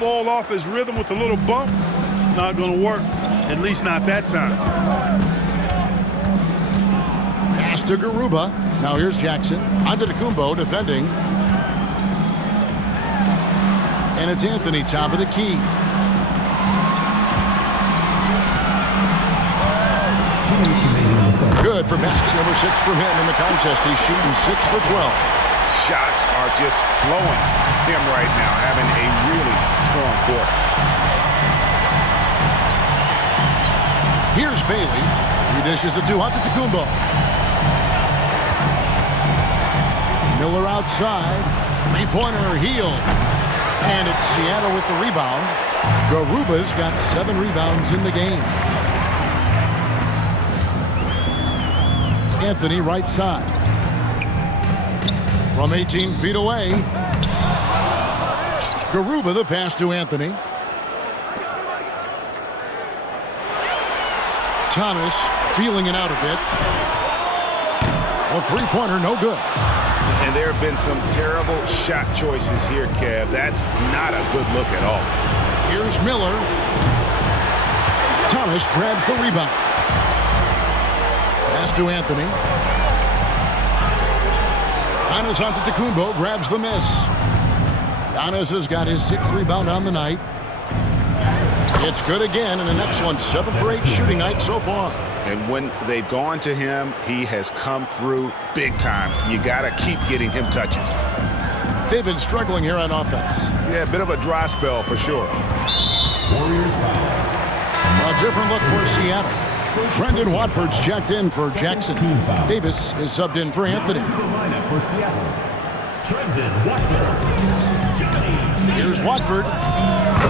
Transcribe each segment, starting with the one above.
ball off his rhythm with a little bump. Not going to work, at least not that time. Pass to Garuba. Now here's Jackson. Antetokounmpo defending. And it's Anthony, top of the key. Good for basket number 6 from him in the contest. He's shooting 6 for 12. Shots are just flowing for him right now, having a really strong quarter. Here's Bailey. He dishes it to Antetokounmpo. Miller outside. Three-pointer, Heel. And it's Seattle with the rebound. Garuba's got 7 rebounds in the game. Anthony right side. From 18 feet away. Garuba the pass to Anthony. Thomas feeling it out a bit. A three-pointer, no good. And there have been some terrible shot choices here, Kev. That's not a good look at all. Here's Miller. Thomas grabs the rebound. Pass to Anthony. Giannis Antetokounmpo grabs the miss. Giannis has got his 6th rebound on the night. It's good again, and an excellent 7 for 8 shooting night so far. And when they've gone to him, he has come through big time. You got to keep getting him touches. They've been struggling here on offense. Yeah, a bit of a dry spell for sure. Warriors foul. A different look for Seattle. Brendan Watford's checked in for Jackson. Davis is subbed in for Anthony. To the lineup for Seattle. Brendan Watford. Here's Watford.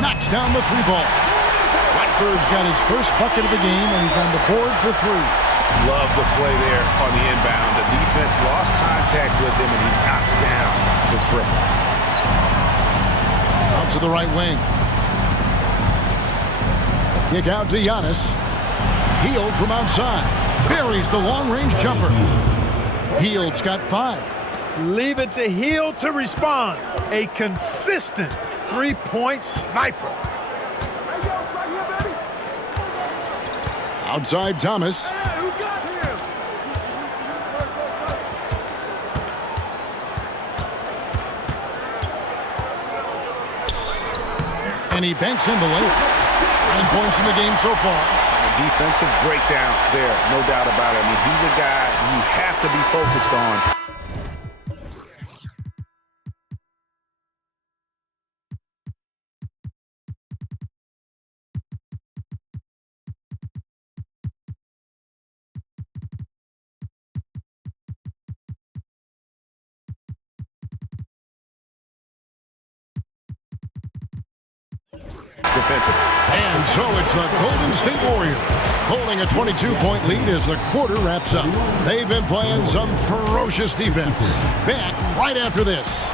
Knocks down the 3-ball. Watford's got his first bucket of the game, and he's on the board for 3. Love the play there on the inbound. The defense lost contact with him, and he knocks down the triple. Out to the right wing. Kick out to Giannis. Hield from outside. Buries the long-range jumper. Hield's got 5. Leave it to Hield to respond. A consistent three-point sniper. Outside Thomas. And he banks in the layup. 9 points in the game so far. A defensive breakdown there, no doubt about it. I mean, he's a guy you have to be focused on. Defensive. And so it's the Golden State Warriors holding a 22-point lead as the quarter wraps up. They've been playing some ferocious defense. Back right after this.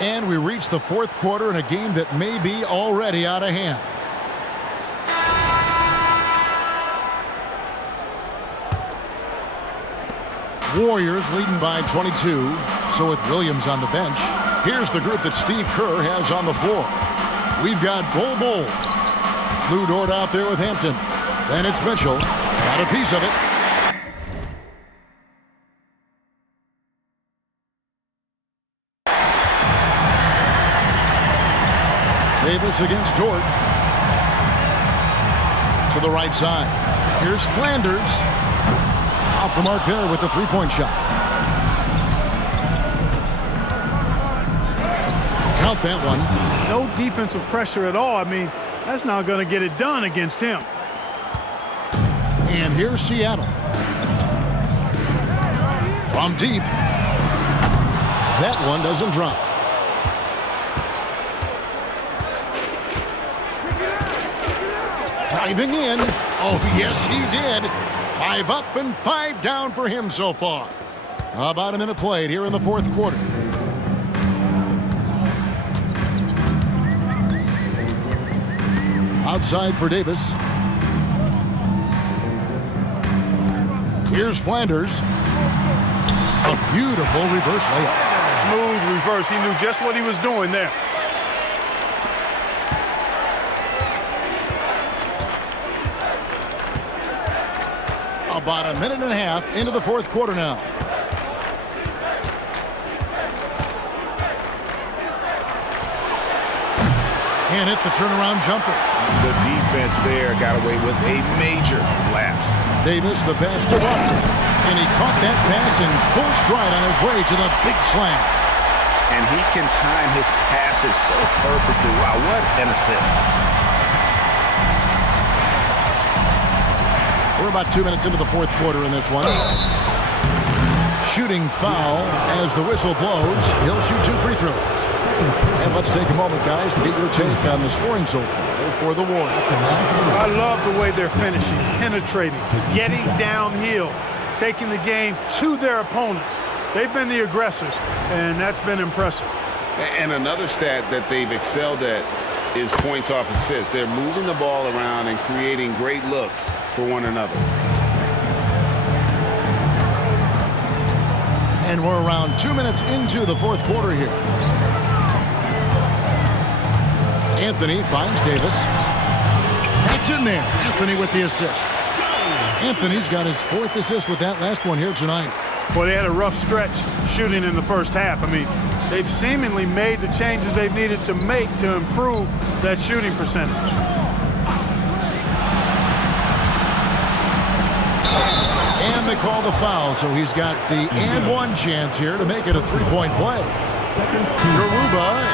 And we reach the 4th quarter in a game that may be already out of hand. Warriors leading by 22. So with Williams on the bench, here's the group that Steve Kerr has on the floor. We've got Bol. Lou Dort out there with Hampton. Then it's Mitchell. Got a piece of it. Davis against Dort. To the right side. Here's Flanders. Off the mark there with the 3-point shot. Count that one. No defensive pressure at all. I mean, that's not going to get it done against him. And here's Seattle. From deep. That one doesn't drop. Driving in. Oh, yes, he did. 5 up and 5 down for him so far. About a minute played here in the fourth quarter. Outside for Davis. Here's Flanders. A beautiful reverse layup. Smooth reverse. He knew just what he was doing there. About a minute and a half into the fourth quarter now. Can't hit the turnaround jumper. The defense there got away with a major lapse. Davis, the pass to Washington. And he caught that pass in full stride on his way to the big slam. And he can time his passes so perfectly. Wow, what an assist. We're about 2 minutes into the fourth quarter in this one. Shooting foul as the whistle blows. He'll shoot 2 free throws. And let's take a moment, guys, to get your take on the scoring so far for the Warriors. I love the way they're finishing, penetrating, getting downhill, taking the game to their opponents. They've been the aggressors, and that's been impressive. And another stat that they've excelled at is points off assists. They're moving the ball around and creating great looks for one another. And we're around 2 minutes into the fourth quarter here. Anthony finds Davis. That's in there. Anthony with the assist. Anthony's got his 4th assist with that last one here tonight. Well, they had a rough stretch shooting in the first half. I mean, they've seemingly made the changes they've needed to make to improve that shooting percentage. And they call the foul, so he's got the and one chance here to make it a 3-point play. Garuba,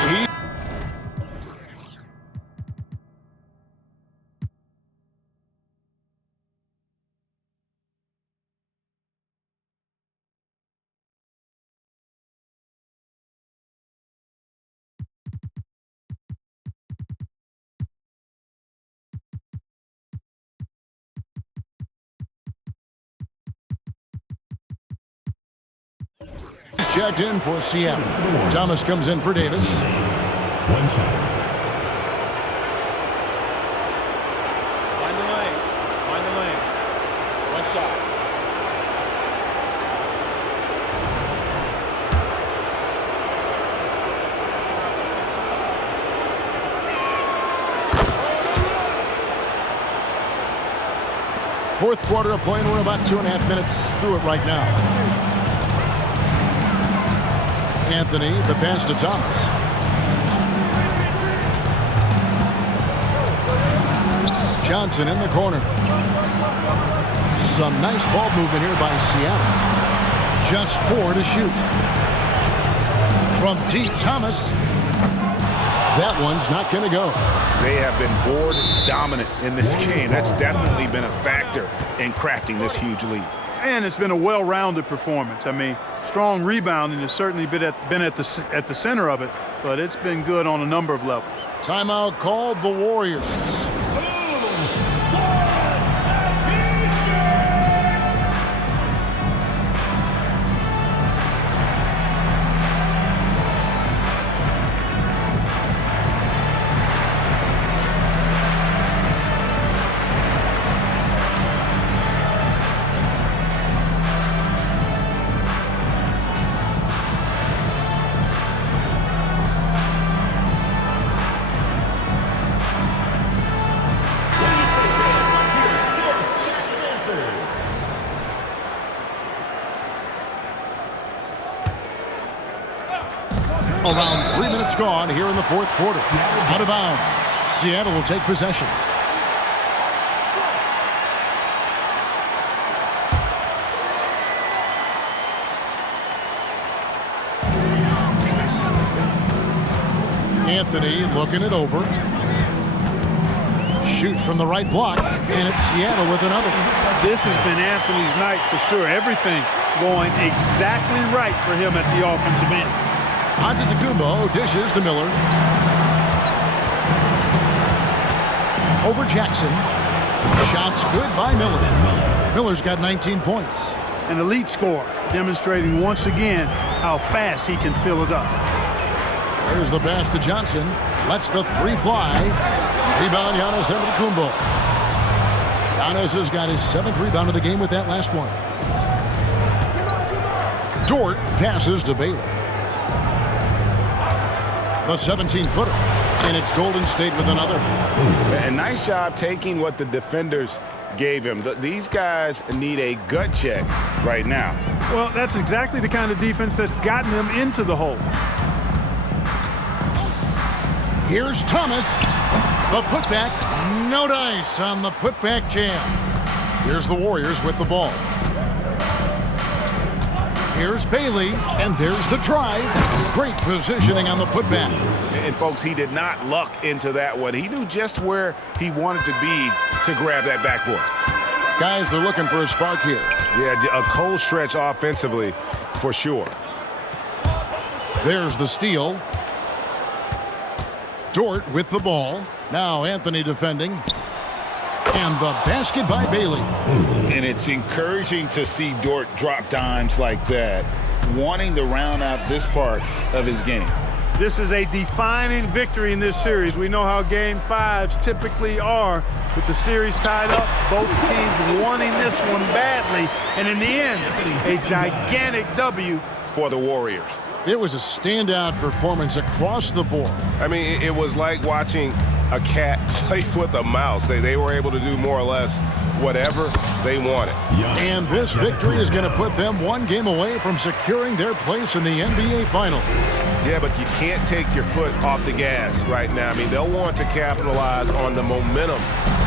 he's checked in for Seattle. Thomas comes in for Davis. 1 shot. Find the lanes. Find the lanes. 1 shot. Fourth quarter of play, and we're about 2.5 minutes through it right now. Anthony, the pass to Thomas. Johnson in the corner. Some nice ball movement here by Seattle. Just 4 to shoot. From deep, Thomas. That one's not going to go. They have been board dominant in this game. That's definitely been a factor in crafting this huge lead. And it's been a well-rounded performance. I mean, strong rebounding has certainly been at the center of it, but it's been good on a number of levels. Timeout called the Warriors. Around 3 minutes gone here in the fourth quarter. Out of bounds. Seattle will take possession. Anthony looking it over. Shoots from the right block, and it's Seattle with another. This has been Anthony's night for sure. Everything going exactly right for him at the offensive end. Antetokounmpo dishes to Miller. Over Jackson. Shots good by Miller. Miller's got 19 points. An elite scorer, demonstrating once again how fast he can fill it up. There's the pass to Johnson. Lets the three fly. Rebound, Giannis Antetokounmpo. Giannis has got his 7th rebound of the game with that last one. Dort passes to Bailey. The 17-footer. And it's Golden State with another. And nice job taking what the defenders gave him. These guys need a gut check right now. Well, that's exactly the kind of defense that's gotten them into the hole. Here's Thomas. The putback. No dice on the putback jam. Here's the Warriors with the ball. Here's Bailey, and there's the drive. Great positioning on the putback. And, folks, he did not luck into that one. He knew just where he wanted to be to grab that backboard. Guys are looking for a spark here. Yeah, a cold stretch offensively for sure. There's the steal. Dort with the ball. Now Anthony defending. And the basket by Bailey. And it's encouraging to see Dort drop dimes like that, wanting to round out this part of his game. This is a defining victory in this series. We know how Game 5s typically are. With the series tied up, both teams wanting this one badly. And in the end, a gigantic W for the Warriors. It was a standout performance across the board. I mean, it was like watching a cat play with a mouse. They were able to do more or less whatever they wanted. And this victory is going to put them one game away from securing their place in the NBA Finals. Yeah, but you can't take your foot off the gas right now. I mean, they'll want to capitalize on the momentum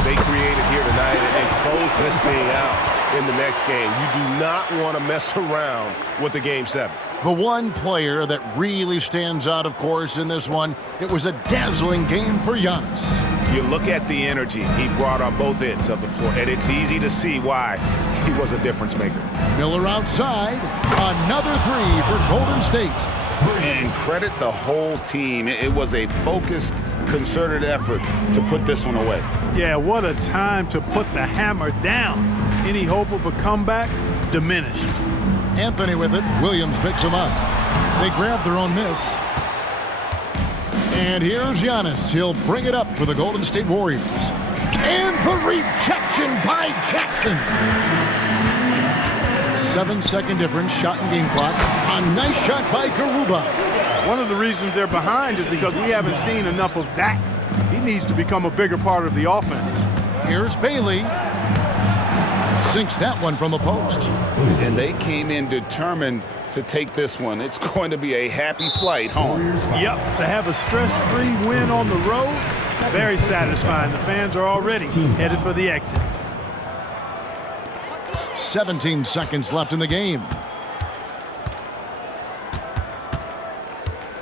they created here tonight and close this thing out in the next game. You do not want to mess around with the Game 7. The one player that really stands out, of course, in this one, it was a dazzling game for Giannis. You look at the energy he brought on both ends of the floor, and it's easy to see why he was a difference maker. Miller outside. Another three for Golden State. And credit the whole team. It was a focused, concerted effort to put this one away. Yeah, what a time to put the hammer down. Any hope of a comeback diminished. Anthony with it. Williams picks him up. They grab their own miss. And here's Giannis. He'll bring it up for the Golden State Warriors. And the rejection by Jackson. 7-second difference, shot and game clock. A nice shot by Garuba. One of the reasons they're behind is because we haven't seen enough of that. He needs to become a bigger part of the offense. Here's Bailey. Sinks that one from the post. And they came in determined to take this one. It's going to be a happy flight home. Yep, to have a stress-free win on the road, very satisfying. The fans are already headed for the exits. 17 seconds left in the game.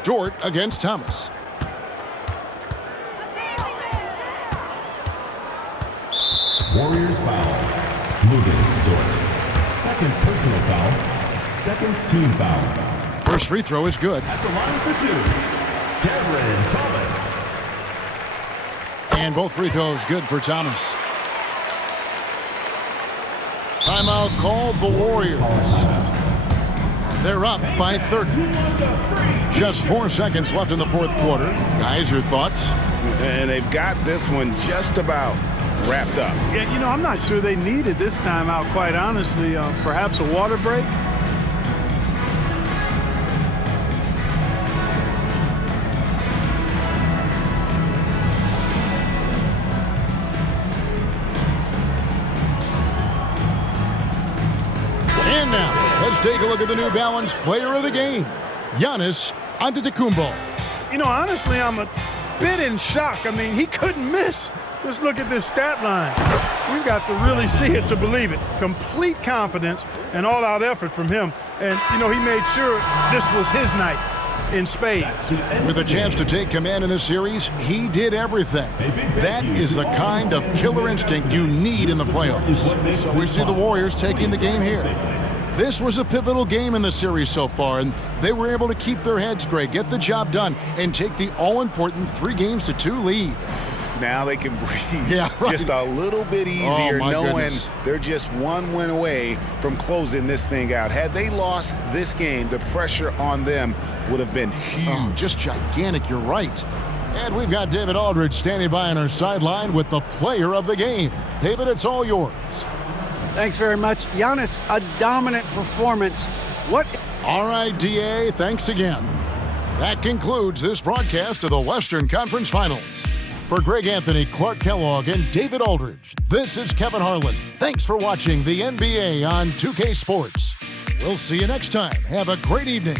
Dort against Thomas. Warriors foul. Lugens Dort. Second personal foul. Second team foul. First free throw is good. At the line for two, Cameron Thomas. And both free throws good for Thomas. Timeout called the Warriors. They're up by 30. Just 4 seconds left in the fourth quarter. Guys, your thoughts? And they've got this one just about wrapped up. Yeah, you know, I'm not sure they needed this timeout, quite honestly. Perhaps a water break? And now, let's take a look at the New Balance player of the game, Giannis Antetokounmpo. You know, honestly, I'm a bit in shock. I mean, he couldn't miss. Just look at this stat line. We've got to really see it to believe it. Complete confidence and all-out effort from him. And, you know, he made sure this was his night. in spades. With a chance to take command in this series, he did everything. That is the kind of killer instinct you need in the playoffs. So we see the Warriors taking the game here. This was a pivotal game in the series so far, and they were able to keep their heads straight, get the job done, and take the all-important 3-2 lead. Now they can breathe right. just a little bit easier, knowing goodness. they're just one win away from closing this thing out. Had they lost this game, the pressure on them would have been huge. Oh, just gigantic, you're right. And we've got David Aldridge standing by on our sideline with the player of the game. David, it's all yours. Thanks very much. Giannis, a dominant performance. What? All right, DA, thanks again. That concludes this broadcast of the Western Conference Finals. For Greg Anthony, Clark Kellogg, and David Aldridge, this is Kevin Harlan. Thanks for watching the NBA on 2K Sports. We'll see you next time. Have a great evening.